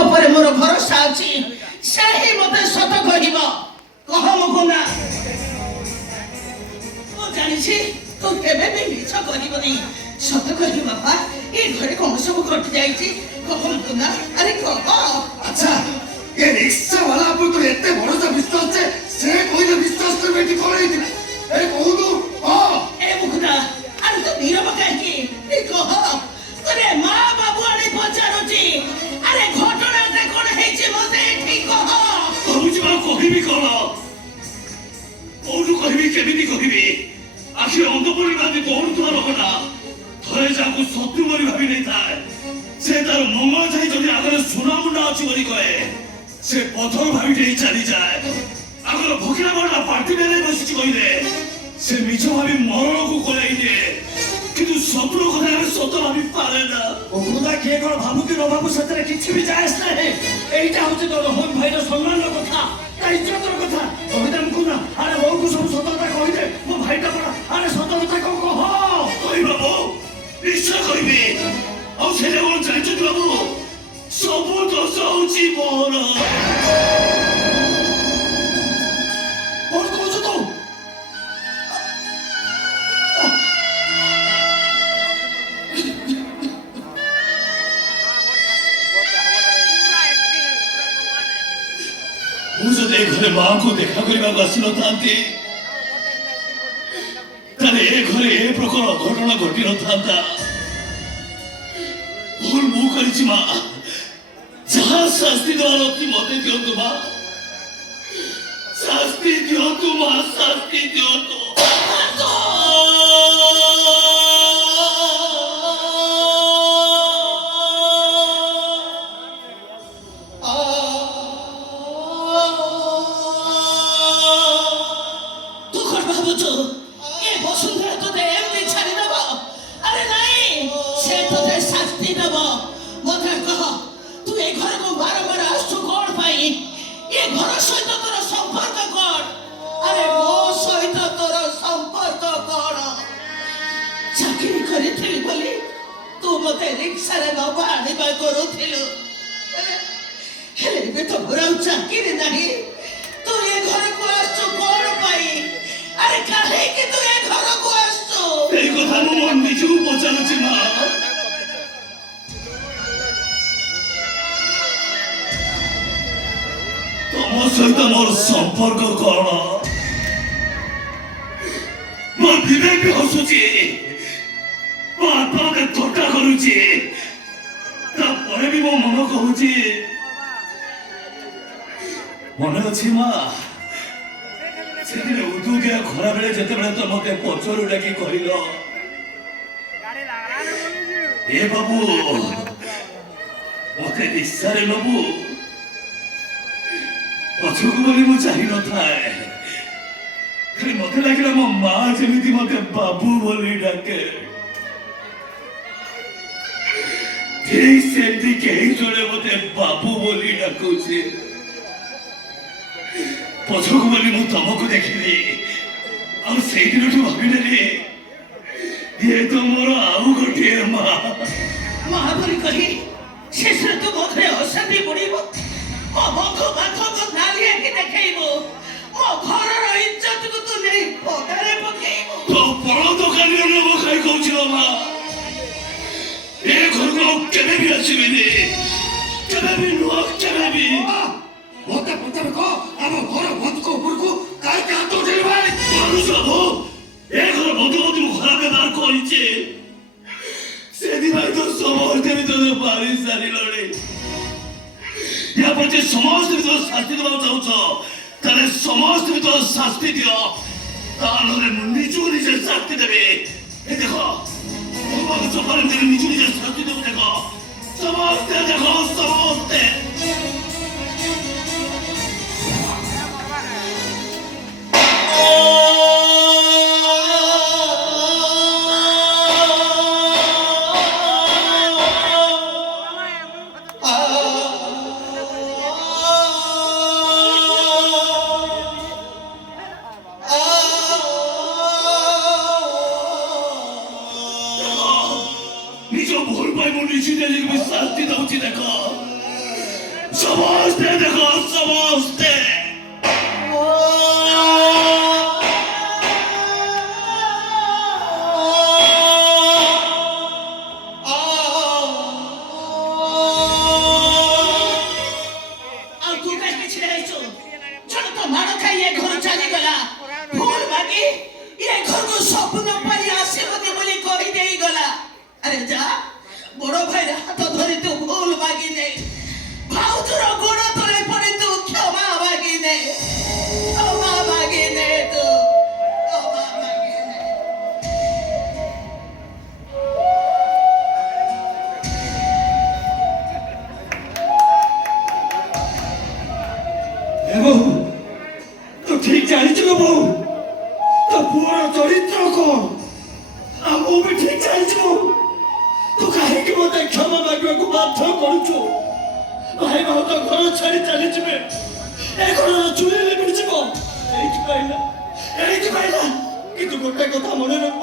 ଉପରେ ମୋର ଭରସା ଅଛି। ସେ ହିଁ ମତେ ସତ କହିବ। କହ ମୁକୁନ୍ଦା। ମୁଁ ଜାଣିଛି ତୁ କେବେ ବି ମିଛ କରିବନି। ସତ କହିବୁ ବାପା, ଏ ଘରେ କଣ ସବୁ ଘଟି ଯାଇଛି? କହ ମୁକୁନ୍ଦା, ଆରେ କହ। আচ্ছা এ রিক্সাওয়ালা উপর তোর এতে ভরসা বিশ্বাস আছে, সে কইলে বিশ্বাস করবে এটি কଣ ହେଇଥିବ? এ কহুনু এ মুকুন্দা, আরে তু নীরব কাହିଁକି? ଏ କହ। তোরে মা বাবু আনি পଚାରୁଛି। আরে ঘটনাটা କଣ ହେଇଛି ମତେ ଏଠି କହ। କହୁଛି ମା, କହିବି କଣ? କୋଉଠୁ କହିବି, କେମିତି କହିବି? ଆଖିରେ ଅନ୍ଧ ପରି ବାନ୍ଧି ଦୌଡୁଥିବା ଲୋକଟା ଥରେ ଯାହାକୁ ଶତ୍ରୁ ବୋଲି ଭାବି ନେଇଥାଏ, ସେ ତାର ମଙ୍ଗଳ ଚାହିଁ ଯଦି ଆଗରେ ସୁନାମୁଣ୍ଡା ଅଛି ବୋଲି କହେ, ସେ ପଥର ଭାବି ନେଇ ଚାଲିଯାଏ। ଆଗର ଭୋକିଲା ବଡା ପାର୍ଟି ବେଲେ ବସିଛି କହିଲେ ସେ ମିଛ ଭାବି ମରଣକୁ କୋଳେଇ ଦିଏ। କିନ୍ତୁ ଶତ୍ରୁ କଥା ଆମେ ସତ ଭାବି ପାରେ ନା। ମୁକୁନ୍ଦା କିଏ କଣ ଭାବୁ କି ନ ଭାବୁ ସେଥିରେ କିଛି ବି ଯାଏସ୍ ନାହିଁ। ଏଇଟା ହଉଛି ତୋର ହୋମ ଭାଇର ସମ୍ମାନର କଥା, ତା ଇଜ୍ଜତର କଥା। କହିଦେ ମୁକୁନ୍ଦା, ଆରେ ବୋଉକୁ ସବୁ ସତ କଥା କହିଦେ। ମୋ ଭାଇଟା ପରା, ଆରେ ସତ କଥା କହ। କହିବି ବାବୁ, ନିଶ୍ଚୟ କହିବି। ଆଉ ସେଇଟା କଣ ଜାଣିଛନ୍ତି ବାବୁ, ସବୁ ଦୋଷ ହଉଛି ମୋର। କଣ କହୁଛୁ ତୁ? ମୁଁ ଯଦି ଏ ଘରେ ମାଆଙ୍କୁ ଦେଖା କରିବାକୁ ଆସିନଥାନ୍ତି, ତାହେଲେ ଏ ଘରେ ଏ ପ୍ରକାର ଘଟଣା ଘଟି ନଥାନ୍ତା। ଭୁଲ ମୁଁ କରିଛି ମା। ଯାହା ଶାସ୍ତି ଦେବାର ଅଛି ମତେ ଦିଅନ୍ତୁ ମା। ଶାସ୍ତି ଦିଅନ୍ତୁ ମା, ଶାସ୍ତି ଦିଅନ୍ତୁ। ତୁ କଣ ଭାବୁଛୁ ଏ ବସୁନ୍ଧରା ତୋତେ ଏମିତି ଛାଡ଼ିଦବ? ଆରେ ନାଇଁ, ସେ ତୋତେ ଶାସ୍ତି ଦେବ। ମତେ କହ, ତୁ ଏ ଘରକୁ ବାରମ୍ବାର ଆସୁଛୁ କଣ ପାଇଁ? ଏ ଘର ସହିତ ତୋର ସମ୍ପର୍କ କଣ? ଆରେ ମୋ ସହିତ ତୋର ସମ୍ପର୍କ କଣ? ଚାକିରି କରିଥିଲି ବୋଲି ତୁ ମତେ ରିକ୍ସାରେ ନବା ଆଣିବା କରୁଥିଲୁ। ହେଲେ ଏବେ ତ ମୋର ଆଉ ଚାକିରି ନାହିଁ। ତୁ ଏ ଘରକୁ ଆସୁଛୁ କଣ ପାଇଁ? ଆରେ କାହିଁକି ତୁ ଏ ଘରକୁ ଆସୁଛୁ? এই কথা ମୁଁ ମୋ ନିଜକୁ ପଚାରୁଛି ମା। ତମ ସହିତ ମୋର ସମ୍ପର୍କ କଣ? ମୋ ବିବେକ ହସୁଛି, ମୋ ଆତ୍ମା ମତେ ଥଟ୍ଟା କରୁଛି, ତାପରେ ବି ମୋ ମନ କହୁଛି। ମନେ ଅଛି ମା, ସେଦିନ ଉଦୁକିଆ ଖରାବେଳେ ଯେତେବେଳେ ତ ମତେ ପଛରୁ ଡାକି କହିଲ, ଏ ବାବୁ ମତେ ରିକ୍ସାରେ ନବୁ? ପଛକୁ ବୋଲି ମୁଁ ଚାହିଁ ନଥାଏ, ଖାଲି ମତେ ଲାଗିଲା ମୋ ମା ଯେମିତି ମତେ ବାବୁ ବୋଲି ଡାକେ, ଠିକ ସେମିତି କେହି ଜଣେ ମତେ ବାବୁ ବୋଲି ଡାକୁଛି। ପଛକୁ ବୋଲି ମୁଁ ତମକୁ ଦେଖିଲି, ଆଉ ସେଇଦିନଠୁ ଭାବିନେଲି ଇଏ ତ ମୋର ଆଉ ଗୋଟିଏ ମା। ମହାବଳି କହି ଶେଷରେ ତୁ ମୋ ଘରେ ଅଶାନ୍ତି ବୁଣିବ। ମୋ ବନ୍ଧୁ ବାନ୍ଧବଙ୍କ ନାଲି ଆଖି ଦେଖେଇବୁ। ମୋ ଘରର ଇଜ୍ଜତକୁ ତୁ ନେଇ ପଦାରେ ପକେଇବୁ। ତ ବଡ଼ ଦୋକାନରେ ନବ ଖାଇ କହୁଛି ମା, ଏ ଘରକୁ ଆଉ କେବେ ବି ଆସିବିନି, କେବେ ବି ନୁହଁ, କେବେ ବି। মতে প্রথমে কহ ଆମ ଘର ବନ୍ଧୁକ ଉପରକୁ କାହିଁକି ହାତ ଉଠେଇଲୁ ଭାଇ? মানুষ বাবু, এ ঘর বন্ধুমতি ମୁଁ ଖରାପ ବ୍ୟବହାର କରିଛି, ସେଥିପାଇଁ ତ ସମସ୍ତେ ବି ତୋତେ ପାରି ସାରିଲଣି। ୟା ପ୍ରତି ସମସ୍ତେ ବି ତୋର ଶାସ୍ତି ଦେବାକୁ ଚାହୁଁଛ, ତାହେଲେ ସମସ୍ତେ ବି ତୋର ଶାସ୍ତି ଦିଅ, ତାହେଲେ ମୁଁ ନିଜକୁ ନିଜେ ଶାସ୍ତି ଦେବି। ଏ ଦେଖ ମୁଁ ଚପାରେ ନିଜକୁ ନିଜେ ଶାସ୍ତି ଦେବୁ। ଦେଖ ସମସ୍ତେ, ଦେଖ ସମସ୍ତେ। ନିଜ ଭୁଲ ପାଇଁ ମୁଁ ନିଜେ ନିଜକୁ ଶାସ୍ତି ଦଉଛି। ଦେଖ समझते देखो समझते ଆଉ ତୁ କାହିଁକି ଛିଡ଼ା ହେଇଛୁ? ଜଣେ ତ ମାଡ଼ ଖାଇ ଏ ଘରୁ ଚାଲିଗଲା। ଭୁଲ ମାଗି ଏ ଘରକୁ ସ୍ୱପ୍ନ ପାଇ ଆସିବନି ବୋଲି କହି ଦେଇଗଲା। ଆରେ ଯା, ବଡ଼ ଭାଇର ହାତ ଧରି ତୁ ଭୁଲ ମାଗି ନେ। ଭାଉଜର ଗୋଡ଼ ତଳେ ପଡ଼ି ତୁ କ୍ଷମା ମାଗି ନେ। କ୍ଷମା ମାଗି ନେ ତୁ। କ୍ଷମା ମାଗି ନେ। বউ তো ঠিক জানিଛୁ বউ তো পুଅର ଚରିତ୍ର କ'ଣ ଆଉ ମୁଁ ବି ଠିକ ଜାଣିଛି ବଉ ତୁ କାହିଁକି ମୋତେ କ୍ଷମା ମାଗିବାକୁ ବାଧ୍ୟ କରୁଛୁ ଭାଇ ଭାଉଜ ଘର ଛାଡ଼ି ଚାଲିଯିବେ ଏ ଘରର ଚୁଲି ଲିଭିଯିବ ଏଇଥିପାଇଁ ନା କିନ୍ତୁ ଗୋଟେ କଥା ମନେ ରଖ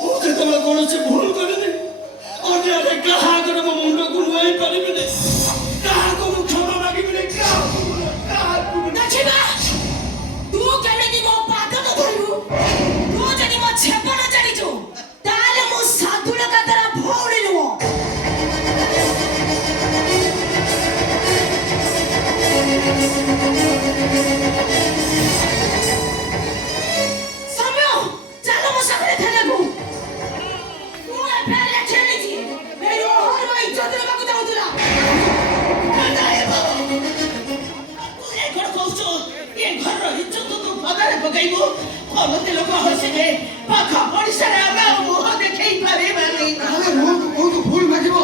ମୁଁ ଯେତେବେଳେ କୌଣସି ଭୁଲ କରିନି ଅନ୍ୟରେ କାହା ଆଗରେ ମୋ ମୁଣ୍ଡକୁ ନୁଆଇ ପାରିବିନି କାହାକୁ ମୁଁ କ୍ଷମା ମାଗିବିନି କାହାକୁ ନଛିବା, ତୁ କେମିତି ମୋ ପାଦକୁ ଧରିବୁ? ତୁ ଯଦି ମୋ ଛେପଣ ଜାଣିଛୁ ତାହେଲେ ମୁଁ ସାଧୁଳକା ଦ୍ୱାରା ଭଉଣୀ ନୁହଁ। ସୌମ୍ୟ, ଚାଲ ମୋ ସାଙ୍ଗରେ ଥାନାକୁ। ମୁଁ ଏବେ ଲେଖି ଆଣିଛି। ଏଇ ଓହୋର ଇଜ୍ଜତ ନେବାକୁ ଚାହୁଁଥିଲା। ଘରର ଇଜ୍ଜତ ତୁ ପଦାରେ ପକାଇବୁ। ଅଲତି ଲୋକ ହସିବେ। ପାଖ ପଡ଼ିଶାରେ ଆମେ ଆଉ ମୁହଁ ଦେଖେଇ ପାରିବାନି। ତାହେଲେ ବହୁତ ଭୁଲ ମାଗିବ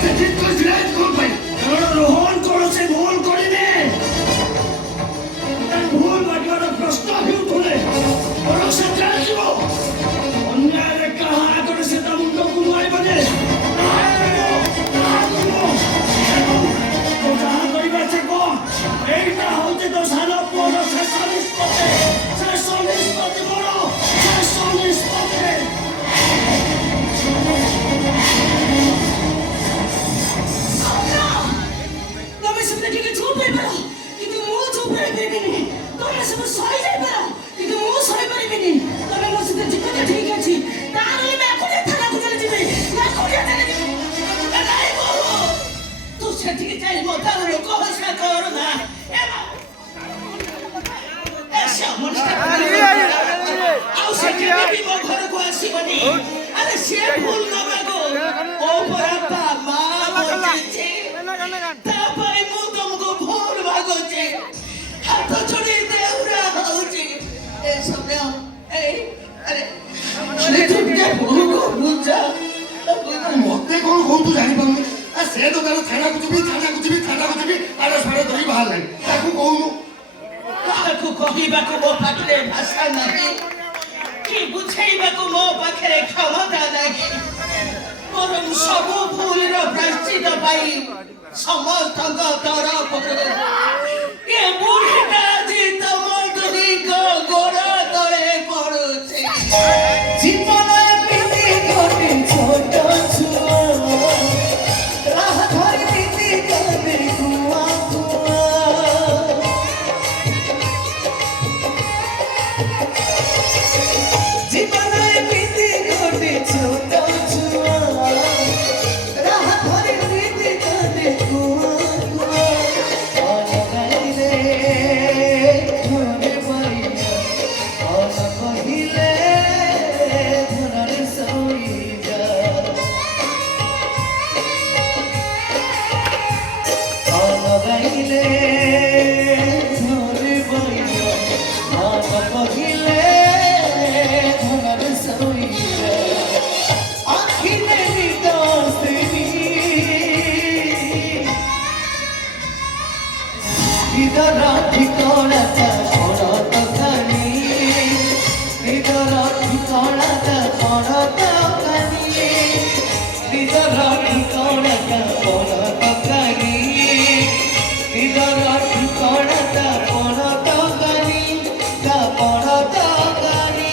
ସେ ଠିକ କରି ଛିଡ଼ା ହେଇଛି କ'ଣ ପାଇଁ? କାରଣ ରୋହନ କୌଣସି ଭୁଲ କରିନି ଭୁଲ ମାଗିବାର ପ୍ରଶ୍ନ ହିଁ ଉଠୁନି ବରଂ ସେ ଜାଣିଯିବ ଅନ୍ୟାୟରେ କାହା ଆଗରେ ସେ ତା ମୁଣ୍ଡକୁ ନୁଆଇବନି ଯାହା କରିବା ସେ କହ ଏଇଟା ହଉଛି ତ ସାନ ପୁଅର ଶେଷ ନିଷ୍ପତ୍ତି ମୋର ଶେଷ ନିଷ୍ପତ୍ତି ତମେ ସେମିତି ଟିକେ ଚୁପ୍ ହେଇପାର କିନ୍ତୁ ମୁଁ ଚୁପ୍ ରହିପାରିବିନି। ତମେ ସବୁ ସହି ଯାଇପାର କିନ୍ତୁ ମୁଁ ସହିପାରିବିନି। ତମେ ମୋ ସହିତ ଯିବ ତ ଠିକ ଅଛି, ତାହେଲେ ମୁଁ ଏକୁଟିଆ ଥାନାକୁ ଚାଲିଯିବି। ନାଇଁ ବୋହୂ, ତୁ ସେଠିକି ଯାଇ ମୋ ଠାରୁ ଲୋକ ହସା କର ନା। ଆଉ ସେ କେବେ ବି ମୋ ଘରକୁ ଆସିବନି। ଆରେ ସିଏ ଭୁଲ ନ ମାଗୁ। ଓ ପରା ତା ମା ବଞ୍ଚିଛି। ତା ପାଇଁ ମୁଁ ତମକୁ ଭୁଲ ମାଗୁଛି। ହାତ ଯୋଡ଼ି ଦେଉରା ହଉଛି। ଏ ସମୟ ଆରେ ତୁ ଟିକେ ବୋହୂକୁ ବୁଝା। ମତେ କ'ଣ କହୁ ତୁ ଜାଣିପାରୁନି? ସେ ତ ତାର ଥାନାକୁ ଯିବି ଆରେ ସାଡ଼େ ଧରି ବାହାରିଲାଣି ତାକୁ କହୁନୁ। କାହାକୁ କହିବାକୁ ମୋ ପାଖରେ ଭାଷା ନାହିଁ କି ବୁଝେଇବାକୁ ମୋ ପାଖରେ କ୍ଷମତା ନାହିଁ। ବରଂ ସବୁ ଭୁଲର ପ୍ରାୟଶ୍ଚିତ ପାଇଁ ସମସ୍ତଙ୍କ ତରଫରୁ ଏ ବୁଢ଼ୀଟା ଆଜି ତମ ଦୁହିଁଙ୍କ ଗୋଡ଼ ତଳେ ପଡୁଛି। ଜୀବନ ଏମିତି ଗୋଟେ ଛୋଟ ଛୁଆ ରାହ ଧରିଛି ତମେ କୁଆ କୁଆ। ଜୀବନ ଏମିତି ଗୋଟେ ଛୋଟ ଛୁଆ ରାହ ଧରିଛି ତମେ କୁଆ କୁଆ। ଅଲଗାଇରେ ଘରେ ବଇଆ ଅଲ କହିଲେ ଧନରେ ଶୋଇଯା। ଅଲଗାଇଲେ ଘରେ ବଇଆ ଅଲ କହିଲେ ধরে সইয়া আখিতে নিদর্শনী হৃদর ঠিকনাটা বড় দোকানি হৃদর ঠিকনাটা বড় দোকানি হৃদর ঠিকনাটা বড় দোকানি হৃদর ঠিকনাটা বড় দোকানি বড় দোকানি।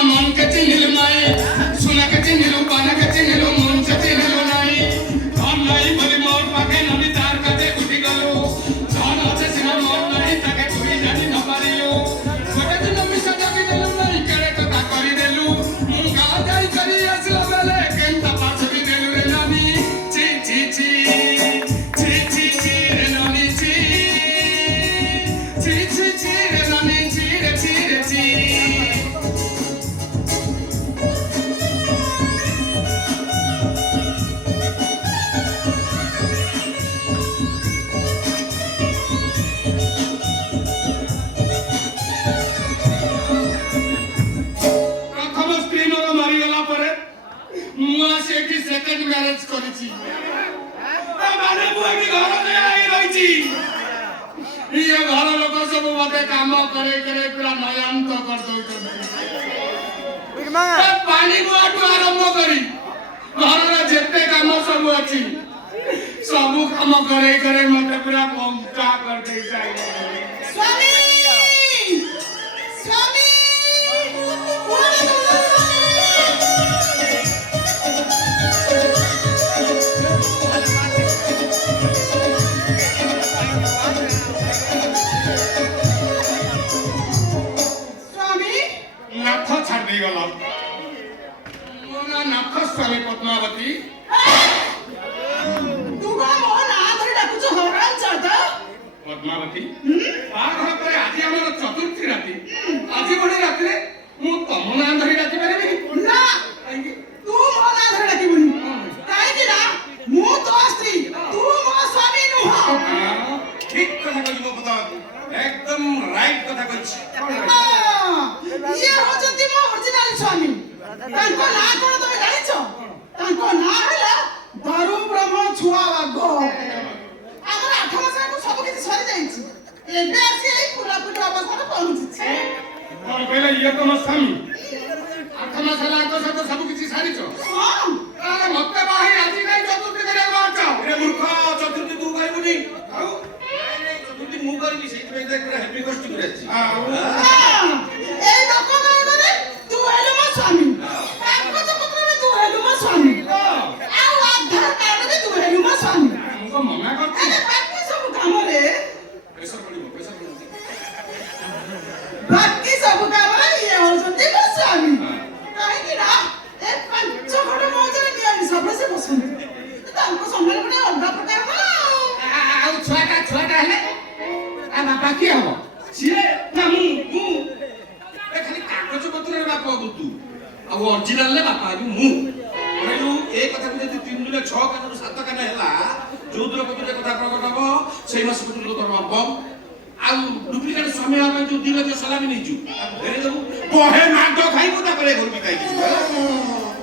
ସିନା ମନକେ ଚିହ୍ନିଲୁ ନାଇଁ ସୁନାକେ ଚିହ୍ନିଲୁ ପାନକେ ଚିହ୍ନିଲୁ ମନକେ ଚିହ୍ନିଲୁ ନାଇଁ ଧନ ନାଇଁ ବୋଲି ମୋର ପାଖେ ନନି ତାର କାତେ ଉଠି ଗଲୁ ଧନ ଅଛି ସିନା ମୋର ନାଇଁ ତାକେ ତୁଇ ଜାଣି ନ ପାରିଲୁ ଗୋଟେ ଦିନ ମିଶା ଜଗି ଦେଲୁ ନାଇଁ କେଡ଼େ କଥା କରିଦେଲୁ ମୁଁ ଗାଁ ଯାଇ କରି ଆସିଲା ବେଳେ କେନ୍ତା ପାଛବି ଦେଲୁ ରେ ନାନି ଛି ଛି ଛି ଛି ଛି ଛି ରେ ନାନି ଛି ছি ছি ছি রে নানি ছি রে ছি রে ছি প্রথম স্ত্রী মোর মারিগলা পরে মু আসি এটি সেকেন্ড ম্যারেজ করেছি মানে মু এটি ঘর নেই রয়েছি ये घर लोक सब मते काम करे करे पूरा नयांत कर दउछन पानी बुआटू आरंभ करी घर रे जेते काम सब अछि सब काम करे करे मते पूरा पंका कर दे जाय स्वामी स्वामी ओरे स्वामी नाथ छाड़ दे गला मोना नाथ स्वामी पद्मावती तू का मोहन आधरे डाकुच हराम चाहता पद्मावती बाघर पर आज हमर चतुर्थी राती आज बड़ी राती रे मु तम ना धरी डाकी परबी ना तू मोहन आधरे डाकिबुनी काहे कि ना मु तो स्त्री तू मो स्वामी नुह ठीक कथा कहली मो पद्मावती एकदम राइट कथा कहछि ये होचंती मो ओरिजिनल स्वामी तांको ना कोन तमे जानिछो तांको ना हैला दारू ब्रह्म छुआ बागो ଆମର 8 ମାସକୁ ସବୁ କିଛି ସରି ଯାଇଛି ଏବେ ଆସି ଏଇ ପୁରାପୁରି ଅବସ୍ଥାରେ ପହଞ୍ଚିଛି और पहले ये तो मत स्वामी आठ मास हला तो सब किछि सारिछो ହଁ अरे मते बाही आज काई चतुर्थी करे बाच रे मूर्ख चतुर्थी तू करिबुनी आउ चतुर्थी मु करबी सेति पे देख हैप्पी गोष्ठी करे अछि এই লোক নগরে ତୁ ହେଲୁ ମୋ ସ୍ୱାମୀ କାଗଜ ପତ୍ରରେ ତୁ ହେଲୁ ମୋ ସ୍ୱାମୀ ଆଉ ଆଧାର କାର୍ଡରେ ତୁ ହେଲୁ ମୋ ସ୍ୱାମୀ हमको मना करती ଆରେ ବାକି ସବୁ କାମରେ प्रेशर पड़िबो ବାକି ସବୁ କାମରେ ଇଏ ହଉଛନ୍ତି ମୋ ସ୍ୱାମୀ କାହିଁକି ନା ଏ 5 ଖଣ୍ଡ ମୌଜରେ ନିୟମିଷ ବସେ ବସନ୍ତି ତାଙ୍କ ସମ୍ମାନ ଗୋଟେ ଅଲଗା ପ୍ରକାର ନା ଆଉ ଛୁଆଟା ହେଲେ आ बापा की हबो सिए ना मु ए खाली कागज पत्र रे बापा बुतु ଆଉ ଅରିଜିନାଲ ରେ ବାପା ବି ମୁଁ କହିଲୁ ଏ କଥାକୁ ଯଦି 3 ଦୁଲେ 6 କାନରୁ 7 କାନ ହେଲା ଯୋଉଦିନ କତୁରେ କଥା ପ୍ରକଟ ହବ ସେଇ ମାସ କତୁରେ ତୋର ବାପ ଆଉ ଡୁପ୍ଲିକେଟ ସ୍ୱାମୀ ହବା ପାଇଁ ଯୋଉ 2 ଲକ୍ଷ ସଲାମି ନେଇଛୁ ଫେରେ ଦେବୁ ବହେ ନାଗ ଖାଇବୁ ତାପରେ ଘରକୁ ଖାଇକି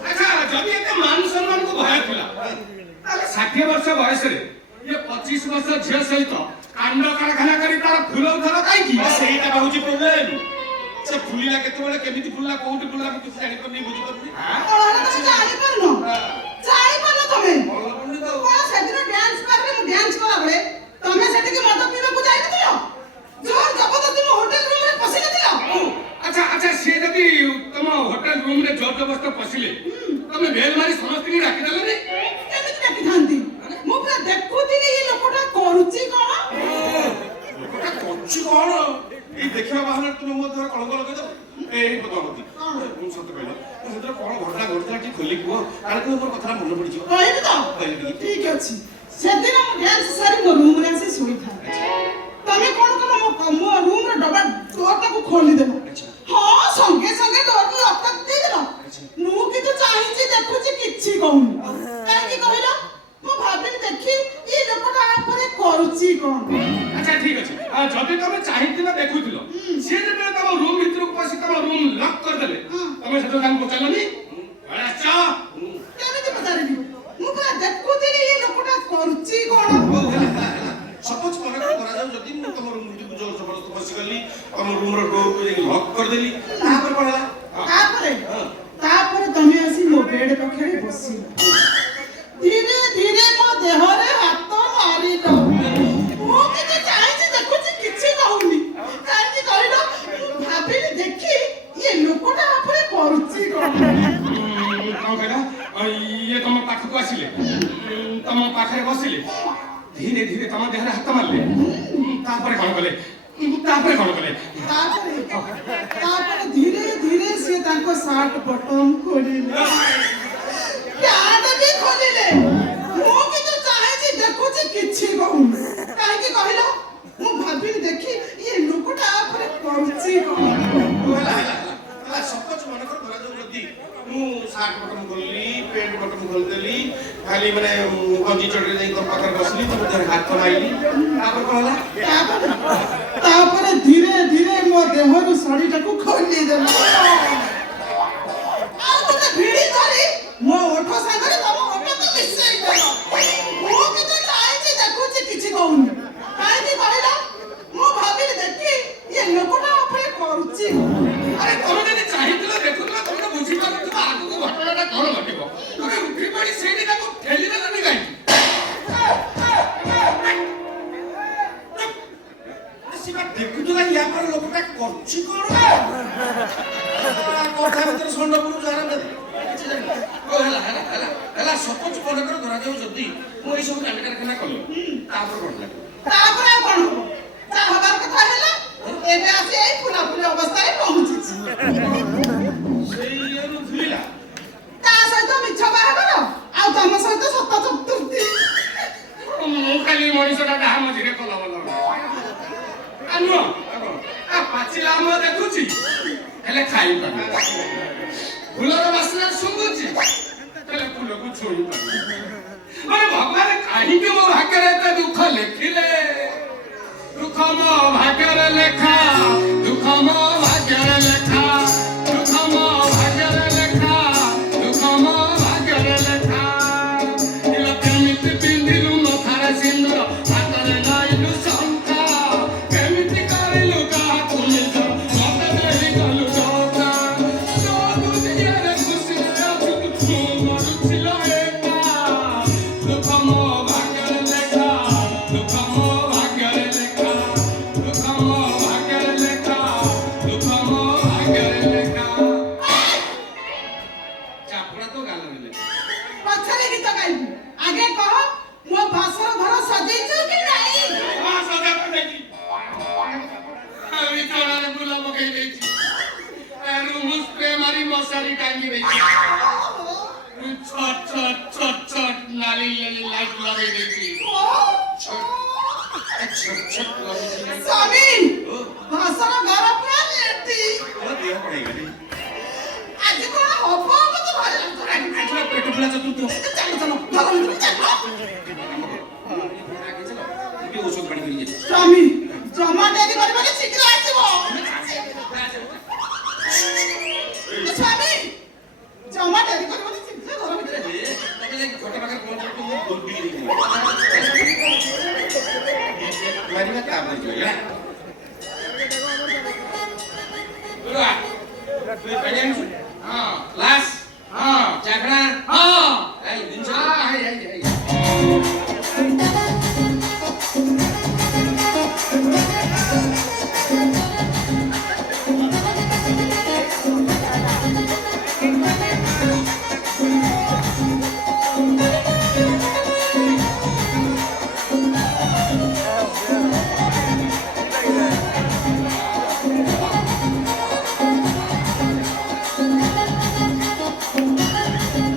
अच्छा जदि एते मान सम्मान को भय थिला ताले 60 वर्ष बयस रे ये 25 वर्ष झियो सहित कांड कारखाना करी तार फुलौ थला काई की ସେଇଟା ହଉଛି ପ୍ରୋବ୍ଲେମ ସେ ଫୁଲିଲା କେତେବେଳେ କେମିତି ଫୁଲିଲା କୋଉଠି ଫୁଲିଲା ମୁଁ କିଛି ଜାଣିପାରୁନି ବୁଝିପାରୁନି କଣ ତମେ ଜାଣିପାରୁନ ତମେ କଣ ସେଦିନ ଡ୍ୟାନ୍ସ ପାର୍କରେ ମୁଁ ଡ୍ୟାନ୍ସ କଲାବେଳେ ତମେ ସେଠିକି ମଦ ପିଇବାକୁ ଯାଇନଥିଲ ଯୋଉ ଜବରଦସ୍ତି ମୋ ହୋଟେଲ ରୁମରେ ପଶି ନଥିଲ अच्छा अच्छा से जदि तुम होटल रूम रे जोर जबरदस्त पसिले तमे बेल मारी समस्त की राखी देले रे କେମିତି ଡାକିଥାନ୍ତି ମୁଁ ପୁରା ଦେଖୁଥିଲି ଏ ଲୋକଟା କରୁଛି କଣ ଲୋକଟା କରୁଛି କଣ ଏଇ ଦେଖିବା ବାହାନରେ ତୁମେ ମୋ ଦେହରେ କଳଙ୍କ ଲଗେଇଦବ ଏଇ ପଦ୍ମାବତୀ ମୁଁ ସତ କହିଲ ସେଥିରେ କଣ ଘଟଣା ଘଟିଥିଲା ଟିକେ ଖୋଲି କୁହ କାଳେ କୁହ ମୋର କଥାଟା ମନେ ପଡିଯିବ କହିବି ତ କହିଲି ଟିକେ ଠିକ ଅଛି ସେଦିନ ମୁଁ ଡ୍ୟାନ୍ସ ସାରି ମୋ ରୁମରେ ଆସି ଶୋଇଥାଏ ତମେ କଣ କଲ ମୋ ରୁମର ଡବା ଡୋରଟାକୁ ଖୋଲିଦେଲ ହଁ ସଙ୍ଗେ ସଙ୍ଗେ ଡୋରକୁ ଲକ୍ ଦେଇଦେଲ ମୁଁ କିନ୍ତୁ ଚାହିଁଛି ଦେଖୁଛି କିଛି କହୁନି କାହିଁକି କହିଲ ମୁଁ ଭାବିଲି ଦେଖି ଏ ଲୋକଟା ଉପରେ କରୁଛି କଣ अच्छा ठीक अछि जदि तमे चाहिथिला देखुथिलो से जबे तम रूम भीतर को पसी तम रूम लॉक कर देले तमे सेतो काम पचालनी अच्छा କେମିତି ପଚାରିବି ମୁଁ ପୁରା ଦେଖୁଥିଲି ଏ ଲୋକଟା କରୁଛି କଣ ସପୋଜ ମନେ କରାଯାଉ ଯଦି ମୁଁ ତମ ରୁମ ଭିତରକୁ ଜୋର ଜବରଦସ୍ତ ପଶିଗଲି ତମ ରୁମର ଡୋରକୁ ଯାଇକି ଲକ୍ କରିଦେଲି ତାପରେ କଣ ହେଲା ତାପରେ ତମେ ଆସି ମୋ ବେଡ୍ ପାଖରେ ବସିଲ ଧୀରେ ଧୀରେ ମୋ ଦେହରେ ହାତ ମାରିଲ ମୁଁ କିଛି ଚାହିଁଛି ଦେଖୁଛି କିଛି କହୁନି ପାଖରେ ବସିଲେ ଧୀରେ ଧୀରେ ତମ ଦେହରେ ହାତ ମାରିଲେ ତାପରେ କଣ କଲେ ତାପରେ କଣ କଲେ ତାପରେ ଧୀରେ ଧୀରେ ସିଏ ତାଙ୍କ ସାର୍ଟ ବଟନ ଖୋଲିଲେ ପ୍ୟାଣ୍ଟ ବି ଖୋଲିଲେ ମୁଁ କିନ୍ତୁ ଚାହେଁଛି ଦେଖୁଛି କିଛି କହୁନି କାହିଁକି କହିଲ ମୁଁ ଭାବିଲି ଦେଖି ଇଏ ଲୋକଟା ଉପରେ କରୁଛି କଣ ସପୋଜ ମନେକର ଧରାଯାଉ ଯଦି ମୁଁ ସାର୍ଟ ବଟନ ଖୋଲିଲି ପ୍ୟାଣ୍ଟ ବଟନ ଖୋଲିଦେଲି ଖାଲି ମାନେ ଗଞ୍ଜି ଚଡ଼ିରେ ଯାଇ ତମ ପାଖରେ ବସିଲି ତମ ଦେହରେ ହାତ ମାରିଲି ତାପରେ କଣ ହେଲା ତାପରେ ଧୀରେ ଧୀରେ ମୋ ଦେହରୁ ଶାଢୀଟାକୁ ଖୋଲିଦେଲି ଆଉ ଗୋଟେ ଭିଡି ଧରି ମୋ ଓଠ ସାଙ୍ଗରେ ତମ ଓଠକୁ ମିଶେଇ ଦେଲ ମୁଁ କିନ୍ତୁ ଚାହିଁଛି ଦେଖୁଛି କିଛି କହୁନି କାହିଁକି କହିଲ ମୁଁ ଭାବିଲି ଦେଖି ଇଏ ଲୋକଟା ଉପରେ କରୁଛି ଆରେ ତମେ ଯଦି ଚାହିଁଥିଲ ଦେଖୁଥିଲ ତମେ ତ ବୁଝିପାରୁଥିବ ଆଗକୁ ଘଟଣାଟା କଣ ଘଟିବ ତମେ ଉଠି ପଡି ସେଇଠି ତାକୁ ଠେଲିଦେଲନି କାହିଁକି ଦେଖୁଥିଲା ୟା ପରେ ଲୋକଟା କରୁଛି କଣ କଥା ଭିତରେ ଷଣ୍ଢ ପୁରୁଷ ଆରାମ ହେଲା ସପୋଜ ମନେକର ଧରାଯାଉ ଯଦି ମୁଁ ଏଇ ସବୁ କାମ କାରଖାନା କଲି ତାପରେ କଣ ହେଲା ତାପରେ ଆଉ କଣ ହବ ଯାହା ହବାର କଥା ହେଲା ଏବେ ଆସି ଏଇ ଫୁଲାଫୁଲି ଅବସ୍ଥାରେ ପହଞ୍ଚିଛି ସେଇ ଇଏରୁ ଫୁଲିଲା ତା ସହିତ ମିଛ ବାହାଘର ଆଉ ତମ ସହିତ ସତ ଚତୁର୍ଥୀ ମୁଁ ଖାଲି ମଣିଷଟା ଡାହା ମଝିରେ କଲା ଭଲ ନୁହଁ ପାଚିଲା ଆମ୍ବ ଦେଖୁଛି ହେଲେ ଖାଇପାରୁନି ଫୁଲର ବାସ୍ନା ଶୁଙ୍ଗୁଛି ହେଲେ ଫୁଲକୁ ଛୁଇଁ ପାରୁନି ମାନେ ଭଗବାନ କାହିଁକି ମୋ ଭାଗ୍ୟରେ ଏତେ ଦୁଃଖ ଲେଖିଲେ ଦୁଃଖ ମୋ ଭାଗ୍ୟରେ ଲେଖା ଦୁଃଖ ମୋ ଭାଗ୍ୟରେ ଲେଖା ଦୁଃଖ ମୋ ଭାଗ୍ୟରେ ଲେଖା ଦୁଃଖ ମୋ ଭାଗ୍ୟରେ ଲେଖା ଇଲୋ କେମିତି ପିନ୍ଧିଲୁ ମଥାରେ ସିନ୍ଦୁର ହାତରେ ନାଇଲୁ ଶଙ୍ଖା କେମିତି କରିଲୁ କାହାକୁ ନିଜ ମତେ ଦେଇଗଲୁ ଧୋକା ତୋ ଦୁନିଆରେ ଖୁସିରେ ଅଛୁ ମୁଁ ମରୁଥିଲ ଏକା ଦୁଃଖ ମୋ ଭାଗ୍ୟରେ ଲେଖା ଦୁଃଖ ମୋ ଭାଗ୍ୟରେ ଲେଖା ଦୁଃଖ ମୋ ଭାଗ୍ୟରେ ଲେଖା ଦୁଃଖ ମୋ ଭାଗ୍ୟରେ ଲେଖା ଚାପୁଡ଼ା ତ ଗାଲରେ ଲେଖା ପଛରେ ଗୀତ ଗାଇବୁ ଆଗେ କହ ମୋ ବାସର ଘର ସଜେଇଛୁ କି ନାହିଁ ହଁ ସଦା ଦେଖି ବିଛଣାରେ ଫୁଲ ପକେଇ ଦେଇଛି ରୁମ୍ ସ୍ପ୍ରେ ମାରି ମଶାରୀ ଟାଙ୍ଗି ଦେଇଛି ଛଟ ଛଟ ଛଟ ଛଟ ନାଲି ଲାଇଟ୍ ଲଗେଇ ଦେଇଛି ସ୍ୱାମୀ ବାସର ଘର ପୁରା ରେଡି ଦେହ କଣ ହେଇଗଲି ଆଜି କଣ ହବ ମତେ ଭଲ ଲାଗୁନି ପେଟ ଫୁଲା ଚତୁର୍ଥ ଚାଲ ଚାଲ ଘର ଭିତରକୁ ଚାଲ ଟିକେ ଔଷଧ ପାଣି କରି ଯାଇଛୁ ସ୍ୱାମୀ ଜମା ଡେରି କରିବନି ଶୀଘ୍ର ଆସିବ